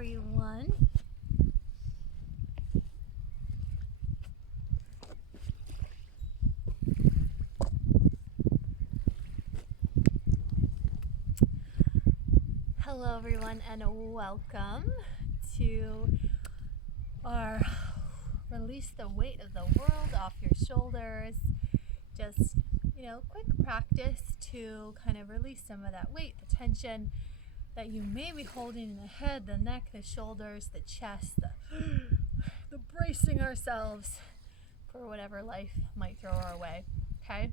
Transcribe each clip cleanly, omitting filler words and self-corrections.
everyone. Hello everyone and welcome to our release the weight of the world off your shoulders. Just, quick practice to kind of release some of that weight, the tension that you may be holding in the head, the neck, the shoulders, the chest, the bracing ourselves for whatever life might throw our way. Okay?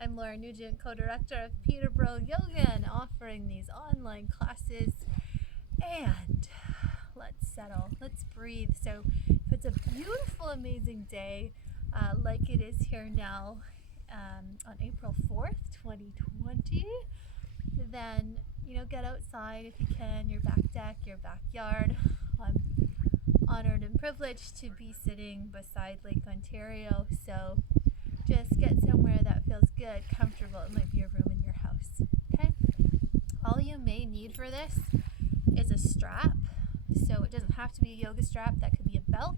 I'm Laura Nugent, co-director of Peterborough Yoga, and offering these online classes. And let's settle, let's breathe. So if it's a beautiful, amazing day, like it is here now on April 4th, 2020, then, get outside if you can, your back deck, your backyard. I'm honored and privileged to be sitting beside Lake Ontario, so just get somewhere that feels good, comfortable. It might be a room in your house, okay? All you may need for this is a strap. So it doesn't have to be a yoga strap. That could be a belt,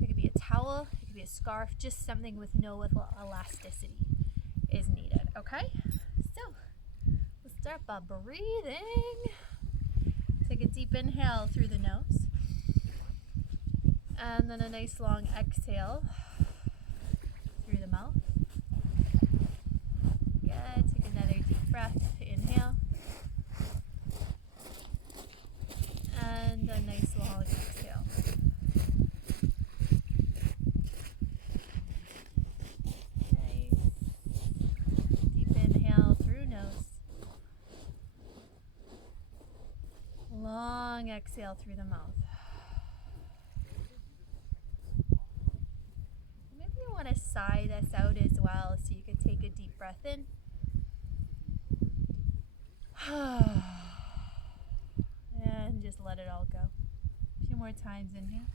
it could be a towel, it could be a scarf, just something with no elasticity is needed, okay? So we'll start by breathing. Take a deep inhale through the nose, and then a nice long exhale through the mouth. Good. Take another deep breath. Inhale. And a nice long exhale. Nice. Deep inhale through nose. Long exhale through the mouth. Maybe you want to sigh this out as well, so you can take a deep breath in. And just let it all go. A few more times. Inhale.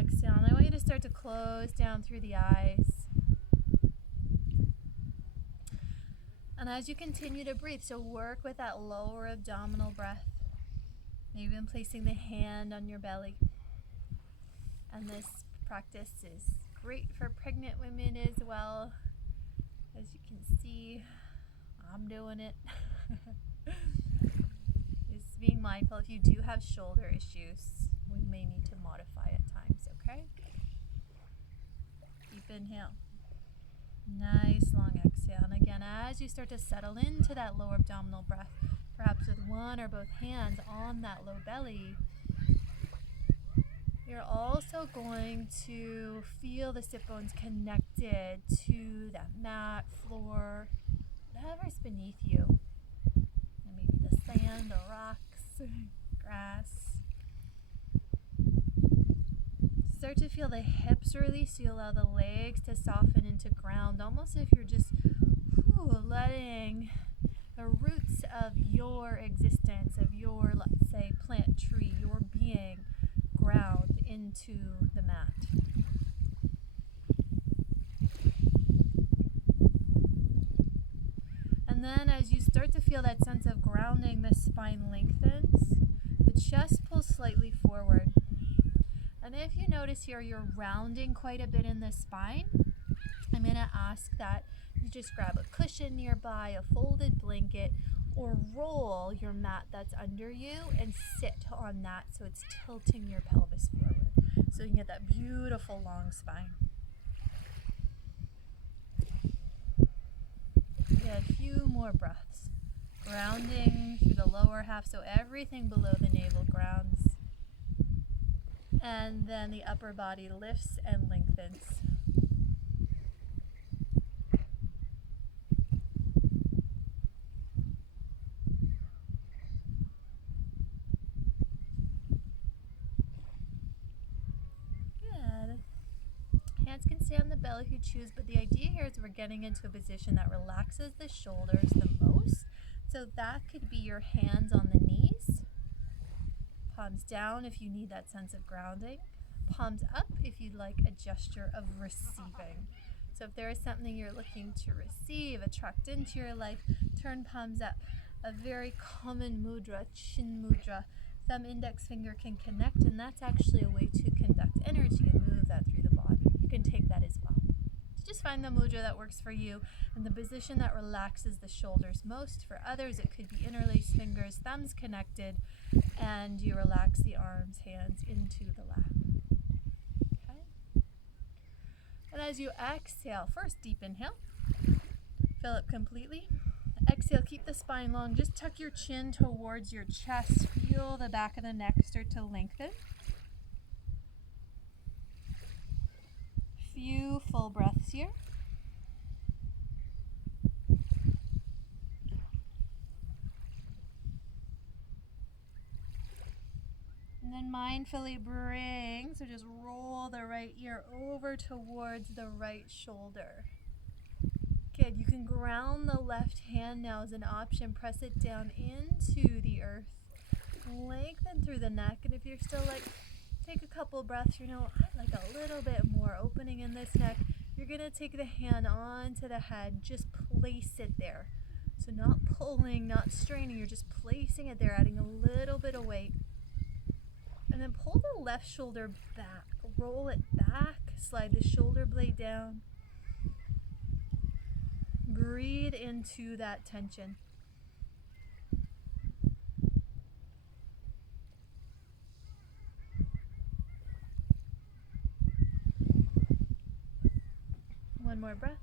Exhale. And I want you to start to close down through the eyes. And as you continue to breathe, so work with that lower abdominal breath. Maybe even placing the hand on your belly. And this practice is great for pregnant women as well. As you can see, I'm doing it. Just being mindful, if you do have shoulder issues, we may need to modify at times, okay? Deep inhale. Nice long exhale. And again, as you start to settle into that lower abdominal breath, perhaps with one or both hands on that low belly, you're also going to feel the sit bones connected to that mat, floor, whatever's beneath you. And maybe the sand or rocks, grass. Start to feel the hips release. You allow the legs to soften into ground, almost if you're just letting the roots of your existence, of your, let's say, plant, tree, your being, ground into the mat. And then as you start to feel that sense of grounding, the spine lengthens, the chest pulls slightly forward. And if you notice here you're rounding quite a bit in the spine, I'm going to ask that you just grab a cushion nearby, a folded blanket, or roll your mat that's under you and sit on that so it's tilting your pelvis forward. So you can get that beautiful long spine. Good. A few more breaths. Grounding through the lower half, so everything below the navel grounds. And then the upper body lifts and lengthens. Hands can stay on the belly if you choose, but the idea here is we're getting into a position that relaxes the shoulders the most. So that could be your hands on the knees, palms down if you need that sense of grounding, palms up if you'd like a gesture of receiving. So if there is something you're looking to receive, attract into your life, turn palms up. a very common mudra, chin mudra. Thumb index finger can connect, and that's actually a way to conduct energy and move that through the body. You can take that as well. Just find the mudra that works for you and the position that relaxes the shoulders most. For others, it could be interlaced fingers, thumbs connected, and you relax the arms, hands into the lap. Okay? And as you exhale, first deep inhale, fill up completely. Exhale, keep the spine long. Just tuck your chin towards your chest. Feel the back of the neck start to lengthen. Few full breaths here. And then mindfully bring, so just roll the right ear over towards the right shoulder. Good. You can ground the left hand now as an option. Press it down into the earth. Lengthen through the neck. And if you're still like, take a couple breaths, I'd like a little bit more opening in this neck. You're going to take the hand onto the head. Just place it there. So not pulling, not straining. You're just placing it there, adding a little bit of weight. And then pull the left shoulder back. Roll it back. Slide the shoulder blade down. Breathe into that tension. One more breath.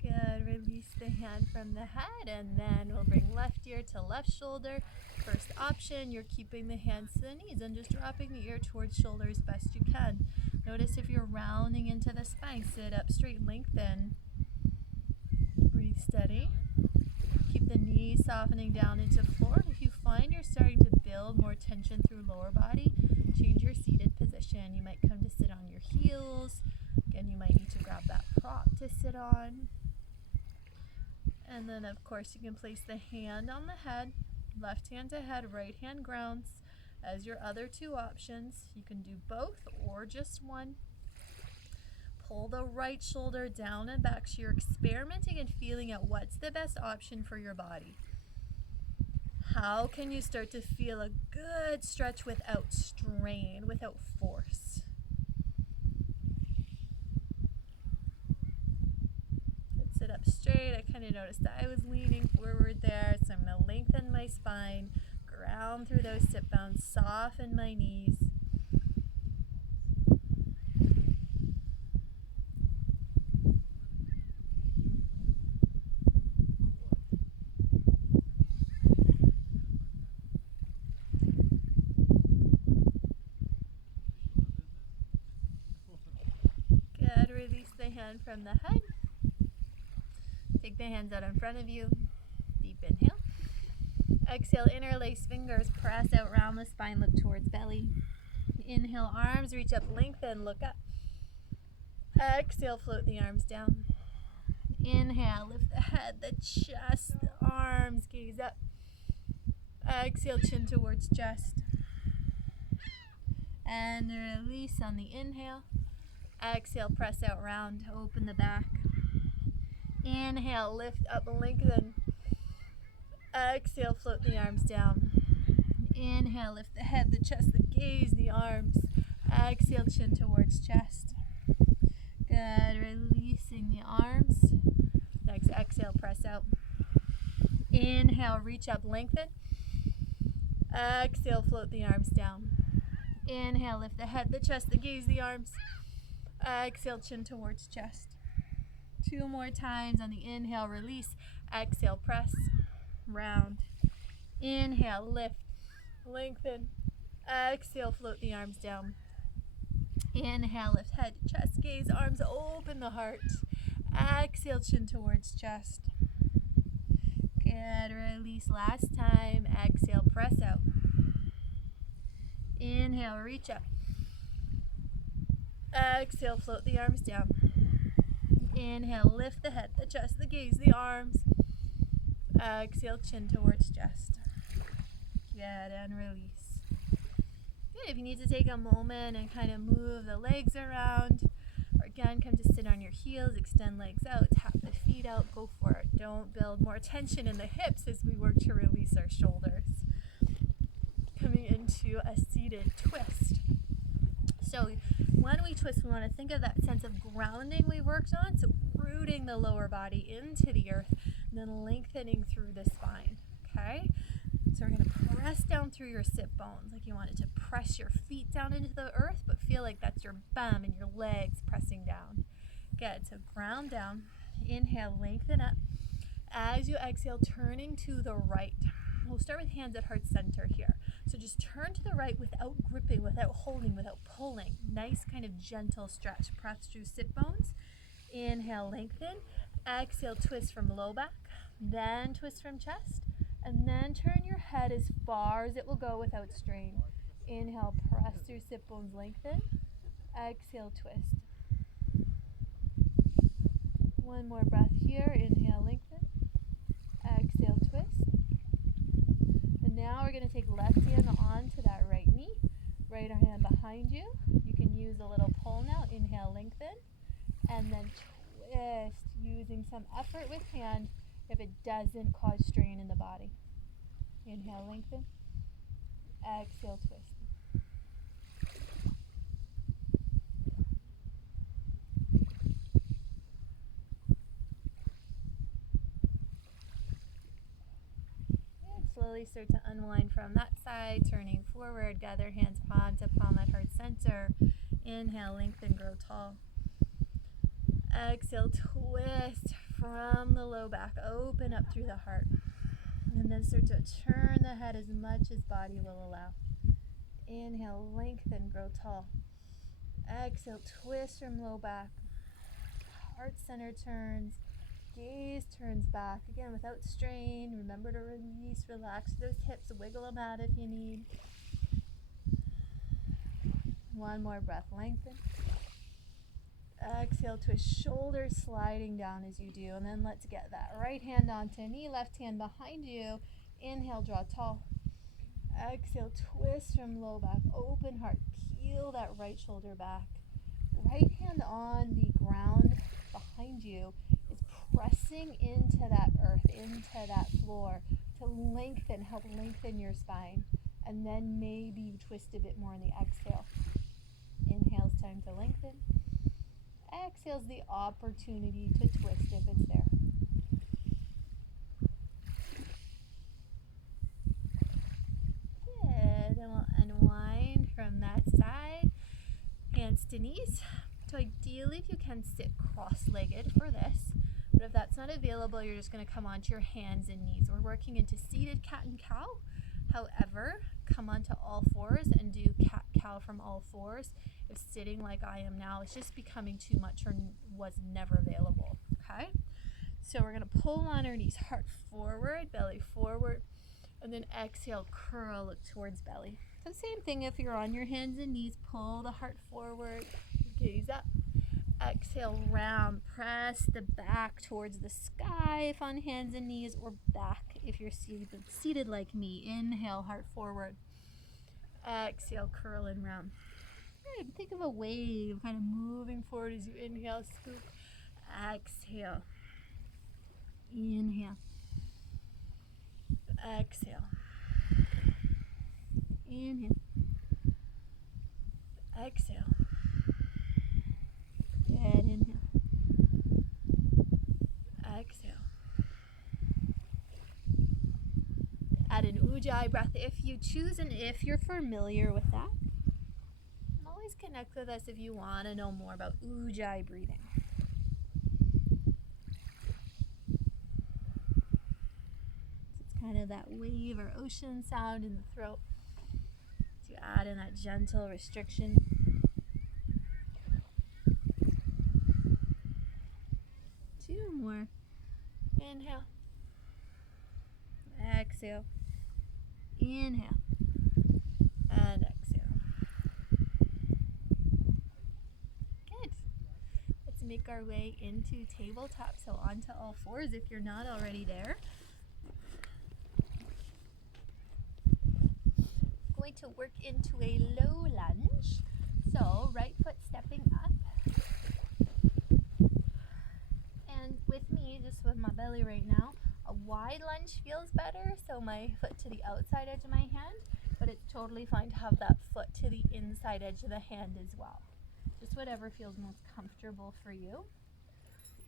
Good. Release the hand from the head, and then we'll bring left ear to left shoulder. First option, you're keeping the hands to the knees and just dropping the ear towards shoulder as best you can. Notice if you're rounding into the spine, sit up straight, lengthen. Breathe steady. Keep the knees softening down into floor. If you find you're starting to build more tension through lower body, change your seated position. You might come to sit on your heels. Again, you might need to grab that prop to sit on. And then, of course, you can place the hand on the head, left hand to head, right hand grounds as your other two options. You can do both or just one. Pull the right shoulder down and back, so you're experimenting and feeling out what's the best option for your body. How can you start to feel a good stretch without strain, without force? Let's sit up straight. I kind of noticed that I was leaning forward there, so I'm going to lengthen my spine, ground through those sit bones, soften my knees. Good. Release the hand from the head. Take the hands out in front of you. Deep inhale. Exhale, interlace fingers, press out, round the spine, look towards belly. Inhale, arms reach up, lengthen, look up. Exhale, float the arms down. Inhale, lift the head, the chest, the arms, gaze up. Exhale, chin towards chest. And release on the inhale. Exhale, press out, round, open the back. Inhale, lift up, lengthen. Exhale, float the arms down. Inhale, lift the head, the chest, the gaze, the arms. Exhale, chin towards chest. Good. Releasing the arms. Next, exhale, press out. Inhale, reach up, lengthen. Exhale, float the arms down. Inhale, lift the head, the chest, the gaze, the arms. Exhale, chin towards chest. Two more times on the inhale, release. Exhale, press. Round. Inhale, lift, lengthen. Exhale, float the arms down. Inhale, lift head, chest, gaze, arms, open the heart. Exhale, chin towards chest. Good. Release last time. Exhale, press out. Inhale, reach up. Exhale, float the arms down. Inhale, lift the head, the chest, the gaze, the arms. Exhale, chin towards chest. Good, and release. Good. If you need to take a moment and kind of move the legs around or Again, come to sit on your heels, extend legs out, tap the feet out, go for it. Don't build more tension in the hips as we work to release our shoulders. Coming into a seated twist. So when we twist, we want to think of that sense of grounding we worked on, so rooting the lower body into the earth, and then lengthening through the spine, okay? So we're going to press down through your sit bones, like you wanted to press your feet down into the earth, but feel like that's your bum and your legs pressing down. Good, so ground down, inhale, lengthen up. As you exhale, turning to the right. We'll start with hands at heart center here. So just turn to the right without gripping, without holding, without pulling. Nice kind of gentle stretch. Press through sit bones. Inhale, lengthen. Exhale, twist from low back. Then twist from chest. And then turn your head as far as it will go without strain. Inhale, press through sit bones, lengthen. Exhale, twist. One more breath here. Inhale, lengthen. Exhale, twist. And now we're going to take left hand onto that right knee. Right hand behind you. You can use a little pull now. Inhale, lengthen. And then twist using some effort with hand if it doesn't cause strain in the body. Inhale, lengthen. Exhale, twist. Slowly start to unwind from that side, turning forward, gather hands palm to palm at heart center. Inhale, lengthen, grow tall. Exhale, twist from the low back, open up through the heart. And then start to turn the head as much as body will allow. Inhale, lengthen, grow tall. Exhale, twist from low back. Heart center turns. Gaze turns back, again without strain. Remember to release, relax those hips, wiggle them out if you need. One more breath, lengthen. Exhale, twist, shoulders sliding down as you do. And then let's get that right hand onto knee, left hand behind you. Inhale, draw tall. Exhale, twist from low back, open heart, peel that right shoulder back. Right hand on the ground behind you is pressing into that earth, into that floor to lengthen, help lengthen your spine. And then maybe twist a bit more in the exhale. Inhale's time to lengthen. Exhale's the opportunity to twist if it's there. Good, and we'll unwind from that side. Hands to knees. So ideally, if you can sit cross-legged for this, but if that's not available, you're just going to come onto your hands and knees. We're working into seated cat and cow. However, come onto all fours and do cat-cow from all fours. If sitting like I am now, it's just becoming too much or was never available, okay? So we're going to pull on our knees, heart forward, belly forward, and then exhale, curl, look towards belly. So same thing if you're on your hands and knees, pull the heart forward, gaze up. Exhale, round, press the back towards the sky if on hands and knees, or back if you're seated like me. Inhale, heart forward. Exhale, curl and round. Good. Think of a wave kind of moving forward as you inhale, scoop. Exhale. Inhale. Exhale. Inhale. Exhale. Good. Inhale. Exhale. Add an ujjayi breath if you choose and if you're familiar with that. And always connect with us if you want to know more about ujjayi breathing. It's kind of that wave or ocean sound in the throat to add in that gentle restriction. Two more. Inhale. Exhale. Inhale. And exhale. Good. Let's make our way into tabletop. So onto all fours if you're not already there. Going to work into a low lunge. So right foot stepping up. with my belly right now. A wide lunge feels better, so my foot to the outside edge of my hand, but it's totally fine to have that foot to the inside edge of the hand as well. Just whatever feels most comfortable for you.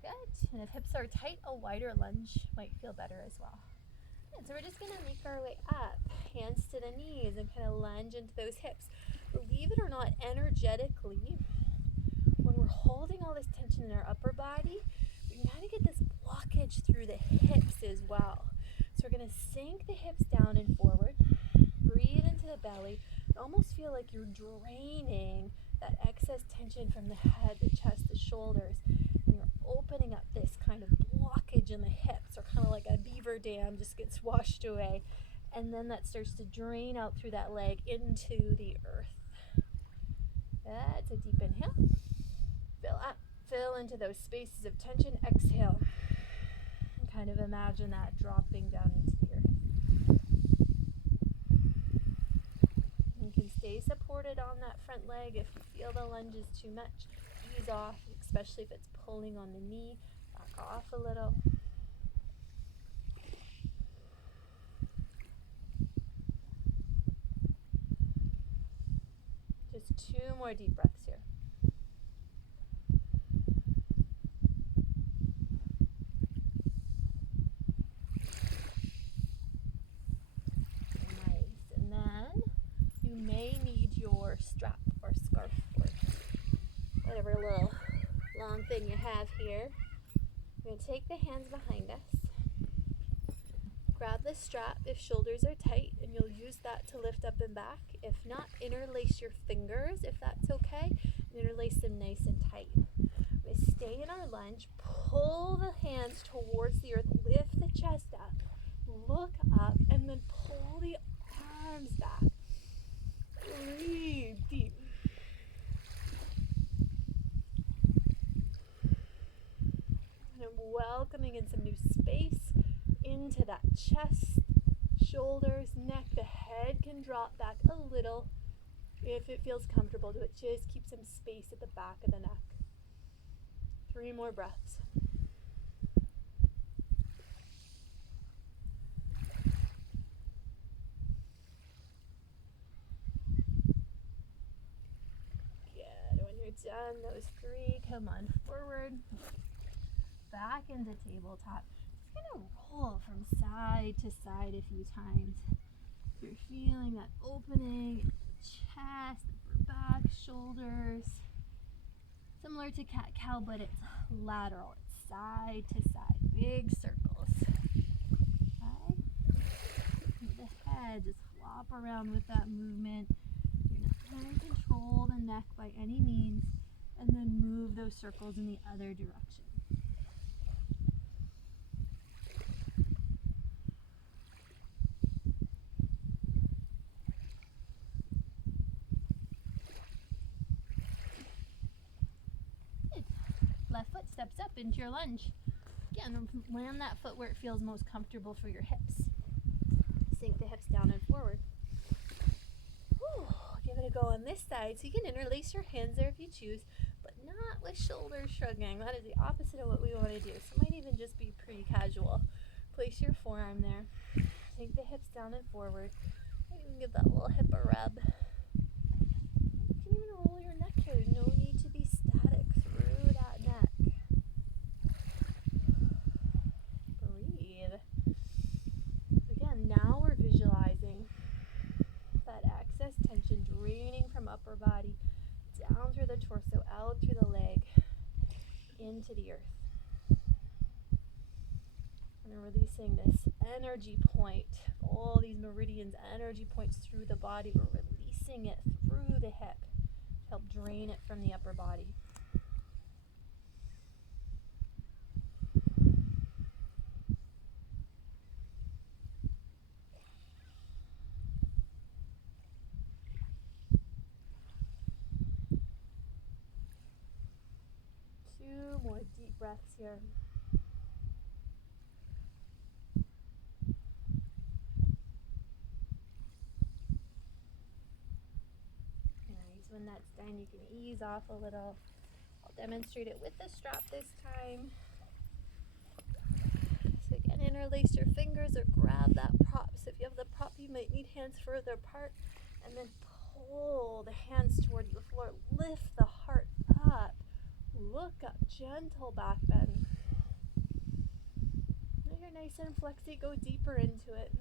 Good. And if hips are tight, a wider lunge might feel better as well. Good. So we're just going to make our way up, hands to the knees, and kind of lunge into those hips. Believe it or not, energetically, when we're holding all this tension in our upper body, we can kind of get this blockage through the hips as well. So we're going to sink the hips down and forward, breathe into the belly, and almost feel like you're draining that excess tension from the head, the chest, the shoulders, and you're opening up this kind of blockage in the hips, or kind of like a beaver dam just gets washed away, and then that starts to drain out through that leg into the earth. That's a deep inhale. Fill up, fill into those spaces of tension. Exhale. And kind of imagine that dropping down into the earth. You can stay supported on that front leg. If you feel the lunge is too much, ease off, especially if it's pulling on the knee. Back off a little. Just 2 more deep breaths here. Nice. And then you may need your strap or scarf or whatever little long thing you have here. We're going to take the hands behind us. Grab the strap if shoulders are tight, and you'll use that to lift up and back. If not, interlace your fingers if that's okay. Interlace them nice and tight. We're going to stay in our lunge. Pull the hands towards the earth. Lift the chest up. Look up, and then pull the arms back. Breathe deep. And I'm welcoming in some new space into that chest, shoulders, neck. The head can drop back a little if it feels comfortable to it. Just keep some space at the back of the neck. 3 more breaths. Good. When you're done, those 3, come on forward. Back into tabletop. Just gonna roll from side to side a few times. You're feeling that opening, chest, upper back, shoulders. Similar to cat-cow, but it's lateral. It's side to side. Big circles. Okay. The head, just flop around with that movement. You're not trying to control the neck by any means. And then move those circles in the other direction. Left foot steps up into your lunge. Again, land that foot where it feels most comfortable for your hips. Sink the hips down and forward. Whew. Give it a go on this side. So you can interlace your hands there if you choose, but not with shoulders shrugging. That is the opposite of what we want to do. So it might even just be pretty casual. Place your forearm there. Sink the hips down and forward. You can give that little hip a rub. You can even roll your neck here. There's no need to be static through that neck. Breathe. Again, now we're visualizing that excess tension draining from upper body down through the torso, out through the leg, into the earth. And then releasing this energy point, all these meridians, energy points through the body. We're releasing it through the hip to help drain it from the upper body. Two more deep breaths here. Nice. When that's done, you can ease off a little. I'll demonstrate it with the strap this time. or grab that prop. So if you have the prop, you might need hands further apart, and then pull the hands towards the floor. Lift the heart up. Look up, gentle back bend. Now you're nice and flexy, go deeper into it.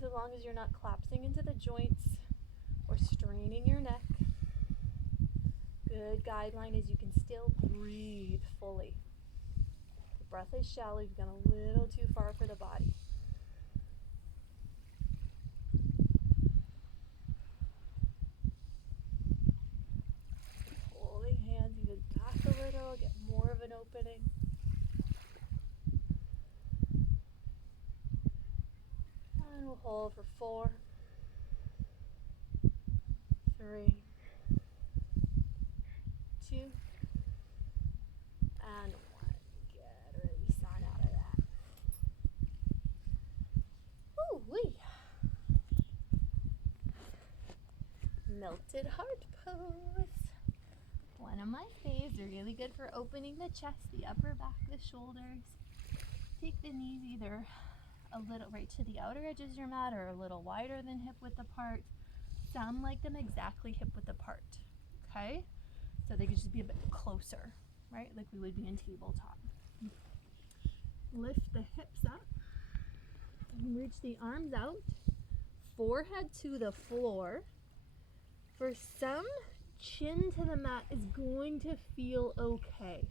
So long as you're not collapsing into the joints or straining your neck. Good guideline is you can still breathe fully. The breath is shallow, you've gone a little too far for the body. Holding hands even back a little, get more of an opening. And we'll hold for 4, 3, 2, and 1. Get a release on out of that. Ooh-wee. Melted heart pose. One of my faves, are really good for opening the chest, the upper back, the shoulders. Take the knees either a little right to the outer edges of your mat or a little wider than hip width apart. Sound like them exactly hip width apart, okay? So they could just be a bit closer, right? Like we would be in tabletop. Lift the hips up and reach the arms out, forehead to the floor. For some, chin to the mat is going to feel okay,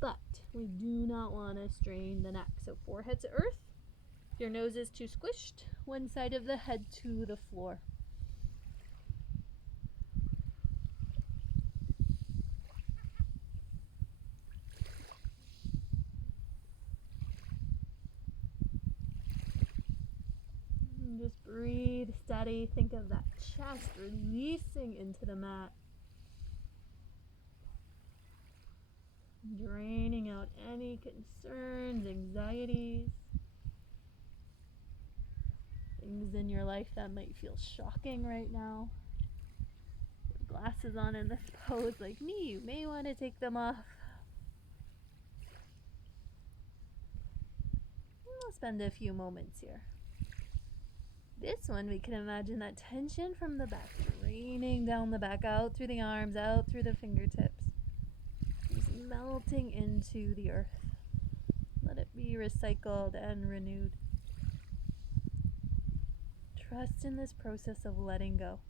but we do not want to strain the neck. So forehead to earth. If your nose is too squished, one side of the head to the floor. And just breathe steady. Think of that chest releasing into the mat. Draining out any concerns, anxieties, things in your life that might feel shocking right now. With glasses on in this pose like me, you may want to take them off. And we'll spend a few moments here. This one, we can imagine that tension from the back draining down the back, out through the arms, out through the fingertips. Just melting into the earth. Let it be recycled and renewed. Trust in this process of letting go.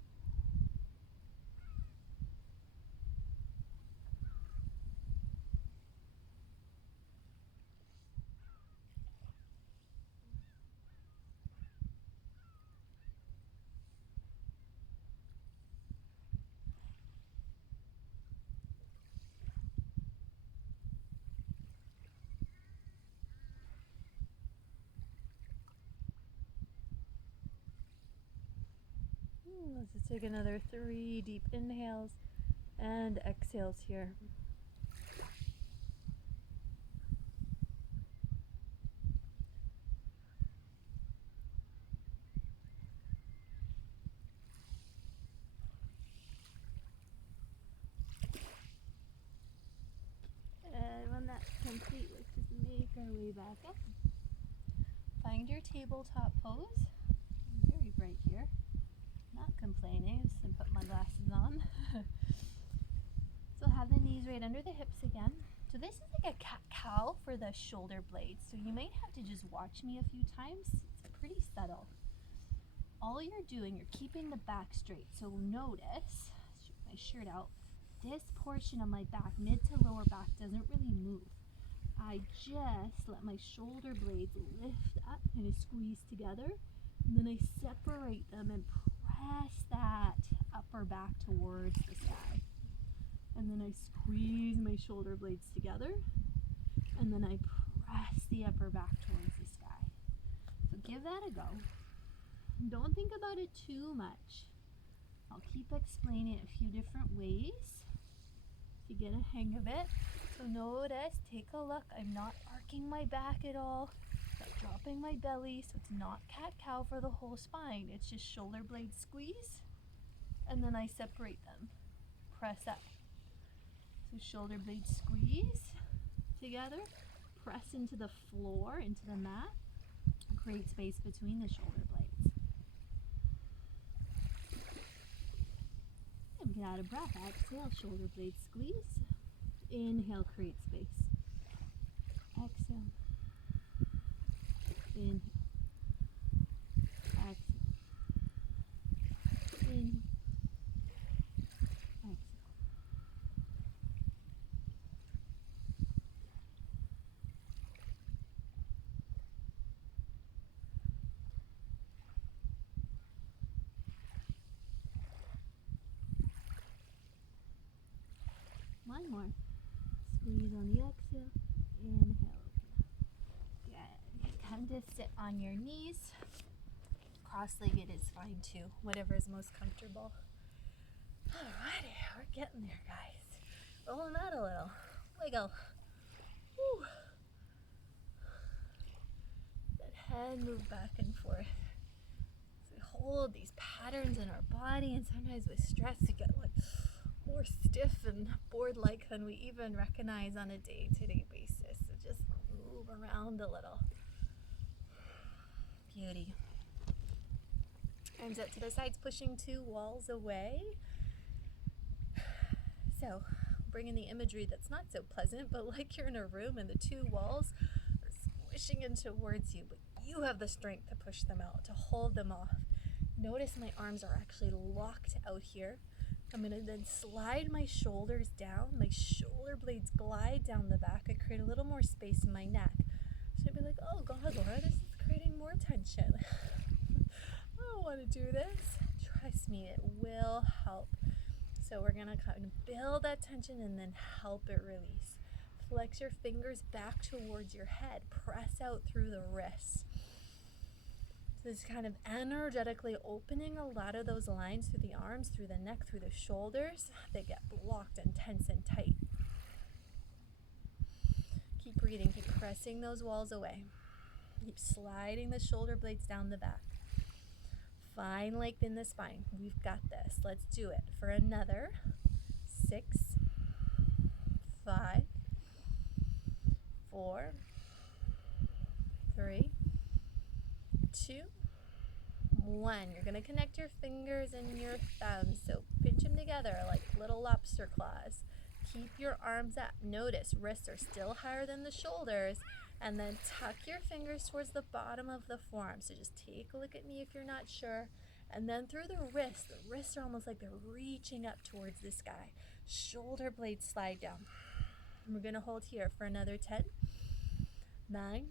Let's just take another 3 deep inhales and exhales here. And when that's complete, let's just make our way back up. Find your tabletop pose. Very bright here. Not complaining, just gonna put my glasses on. So have the knees right under the hips again. So this is like a cat-cow for the shoulder blades. So you might have to just watch me a few times. It's pretty subtle. All you're doing, you're keeping the back straight. So notice, shoot my shirt out, this portion of my back, mid to lower back, doesn't really move. I just let my shoulder blades lift up and squeeze together. And then I separate them and press that upper back towards the sky. And then I squeeze my shoulder blades together. And then I press the upper back towards the sky. So give that a go. Don't think about it too much. I'll keep explaining it a few different ways to get a hang of it. So notice, take a look. I'm not arcing my back at all. Not dropping my belly, so it's not cat-cow for the whole spine. It's just shoulder blade squeeze, and then I separate them. Press up. So shoulder blade squeeze together, press into the floor, into the mat. Create space between the shoulder blades. And get out of breath. Exhale, shoulder blades squeeze. Inhale, create space. Exhale. Inhale. Exhale. Inhale. Exhale. One more. Squeeze on the exhale. Inhale. Good. Come to sit on your knees. Cross-legged is fine too. Whatever is most comfortable. Alrighty, we're getting there, guys. Rolling out a little. Wiggle. Woo. That head move back and forth. So we hold these patterns in our body, and sometimes with stress we get like more stiff and board-like than we even recognize on a day-to-day basis. So just move around a little. Beauty. Arms up to the sides, pushing 2 walls away. So bringing the imagery that's not so pleasant, but like you're in a room and the 2 walls are squishing in towards you, but you have the strength to push them out, to hold them off. Notice my arms are actually locked out here. I'm going to then slide my shoulders down. My shoulder blades glide down the back. I create a little more space in my neck. So I'd be like, oh God, Laura, this is creating more tension. I don't want to do this. Trust me, it will help. So we're going to kind of build that tension and then help it release. Flex your fingers back towards your head. Press out through the wrists. So this kind of energetically opening a lot of those lines through the arms, through the neck, through the shoulders. They get blocked and tense and tight. Keep breathing. Keep pressing those walls away. Keep sliding the shoulder blades down the back. Find length in the spine. We've got this. Let's do it for another 6, 5, 4, 3, 2, 1. You're going to connect your fingers and your thumbs. So pinch them together like little lobster claws. Keep your arms up. Notice wrists are still higher than the shoulders. And then tuck your fingers towards the bottom of the forearm. So just take a look at me if you're not sure. And then through the wrists are almost like they're reaching up towards the sky. Shoulder blades slide down. And we're going to hold here for another 10, 9,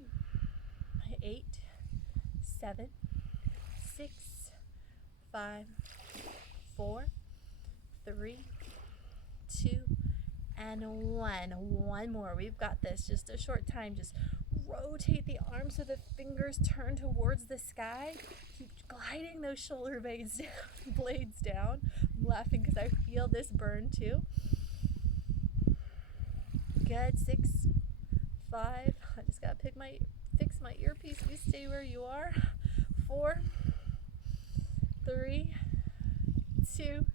8, 7, 6, 5, 4, 3, 2, and 1. One more. We've got this. Just a short time. Just rotate the arms so the fingers turn towards the sky. Keep gliding those shoulder blades down. I'm laughing because I feel this burn too. Good. 6, 5. I just gotta fix my earpiece. You stay where you are. 4, 3, 2,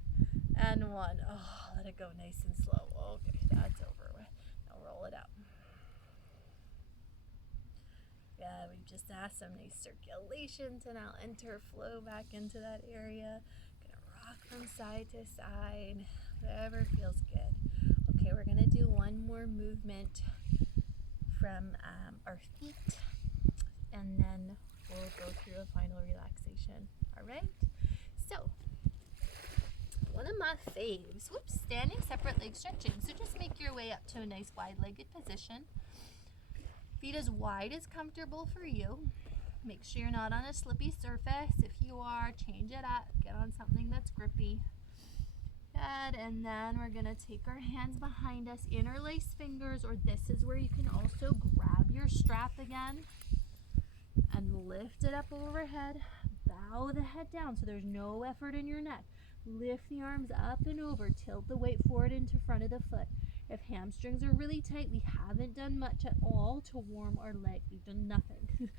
and 1. Oh, let it go nice and slow. Okay, that's over with. Now roll it out. Yeah, we've just asked some nice circulation to now enter, flow back into that area. Gonna rock from side to side, whatever feels good. Okay, we're gonna do one more movement from our feet, and then we'll go through a final relaxation. All right? So, one of my faves, standing separate leg stretching. So just make your way up to a nice wide-legged position. Feet as wide as comfortable for you. Make sure you're not on a slippy surface. If you are, change it up. Get on something that's grippy. Good. And then we're going to take our hands behind us, interlace fingers, or this is where you can also grab your strap again and lift it up overhead. Bow the head down so there's no effort in your neck. Lift the arms up and over. Tilt the weight forward into front of the foot. If hamstrings are really tight, we haven't done much at all to warm our leg. We've done nothing.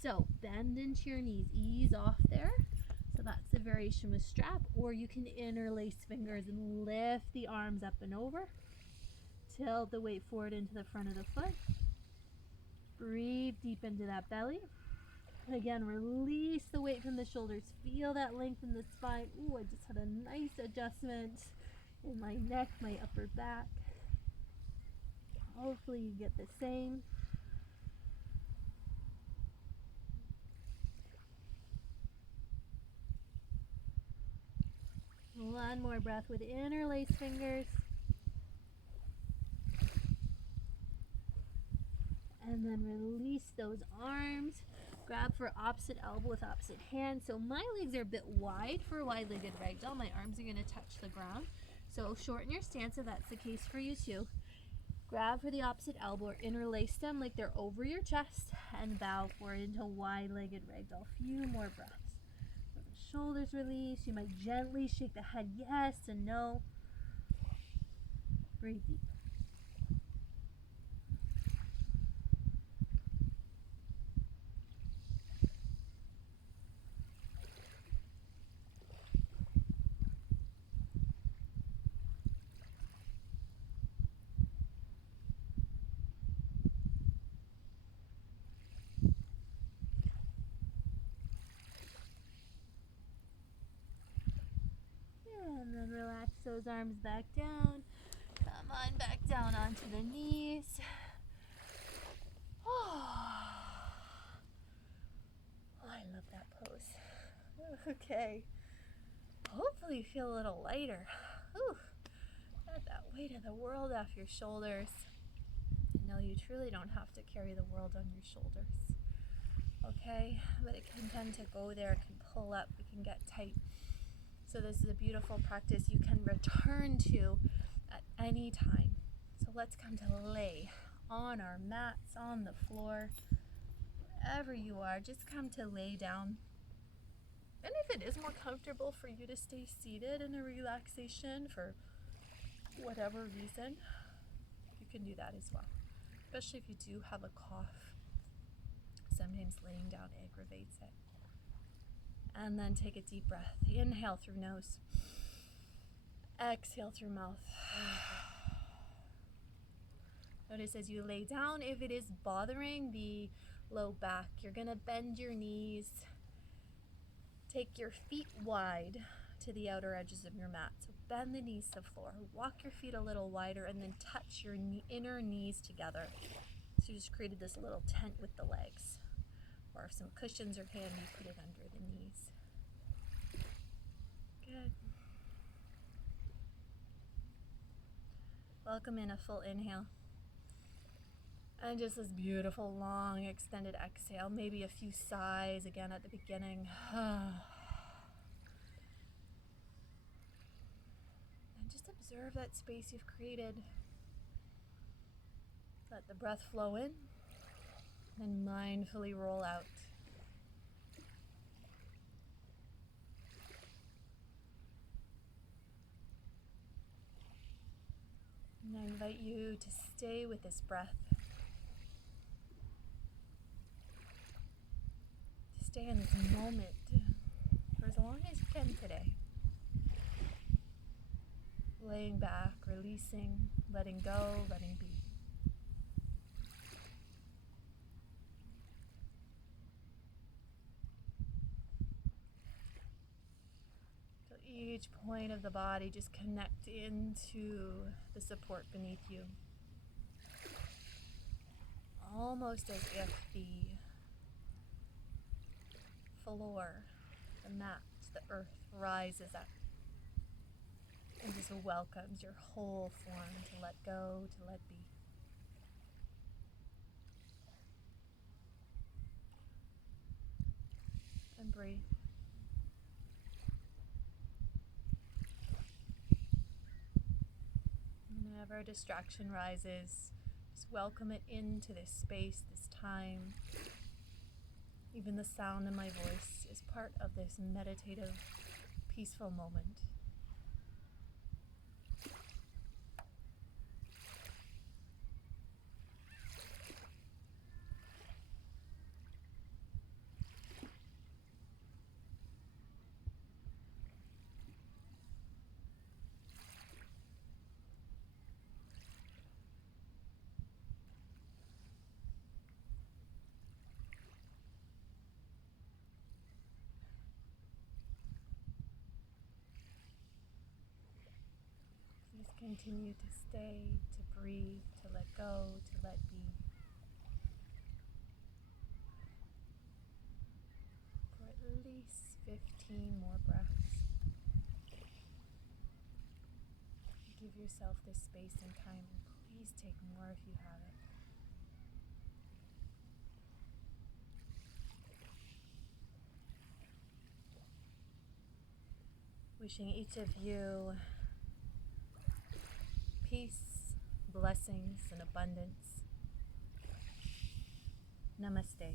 So bend into your knees. Ease off there. So that's the variation with strap. Or you can interlace fingers and lift the arms up and over. Tilt the weight forward into the front of the foot. Breathe deep into that belly. And again, release the weight from the shoulders. Feel that length in the spine. Ooh, I just had a nice adjustment in my neck, my upper back. Hopefully you get the same. One more breath with interlaced fingers. And then release those arms. Grab for opposite elbow with opposite hand. So my legs are a bit wide for a wide-legged ragdoll. My arms are going to touch the ground. So shorten your stance if that's the case for you too. Grab for the opposite elbow or interlace them like they're over your chest and bow forward into wide-legged ragdoll. Few more breaths. Let the shoulders release. You might gently shake the head yes and no. Breathe deep. And then relax those arms back down. Come on back down onto the knees. Oh, I love that pose. Okay. Hopefully you feel a little lighter. Whew. Got that weight of the world off your shoulders. No, you truly don't have to carry the world on your shoulders. Okay? But it can tend to go there, it can pull up, it can get tight. So this is a beautiful practice you can return to at any time. So let's come to lay on our mats, on the floor, wherever you are. Just come to lay down. And if it is more comfortable for you to stay seated in a relaxation for whatever reason, you can do that as well. Especially if you do have a cough. Sometimes laying down aggravates it. And then take a deep breath. Inhale through nose. Exhale through mouth. Notice as you lay down, if it is bothering the low back, you're going to bend your knees. Take your feet wide to the outer edges of your mat. So bend the knees to the floor. Walk your feet a little wider and then touch your inner knees together. So you just created this little tent with the legs. Or if some cushions are handy, put it under the knees. Good. Welcome in a full inhale. And just this beautiful, long, extended exhale. Maybe a few sighs again at the beginning. And just observe that space you've created. Let the breath flow in and mindfully roll out. And I invite you to stay with this breath. To stay in this moment for as long as you can today. Laying back, releasing, letting go, letting be. So each point of the body just connect into the support beneath you. Almost as if the floor, the mat, the earth rises up and just welcomes your whole form to let go, to let be. And breathe. Whenever a distraction rises, just welcome it into this space, this time. Even the sound of my voice is part of this meditative, peaceful moment. Continue to stay, to breathe, to let go, to let be. For at least 15 more breaths. Give yourself this space and time, and please take more if you have it. Wishing each of you peace, blessings, and abundance. Namaste.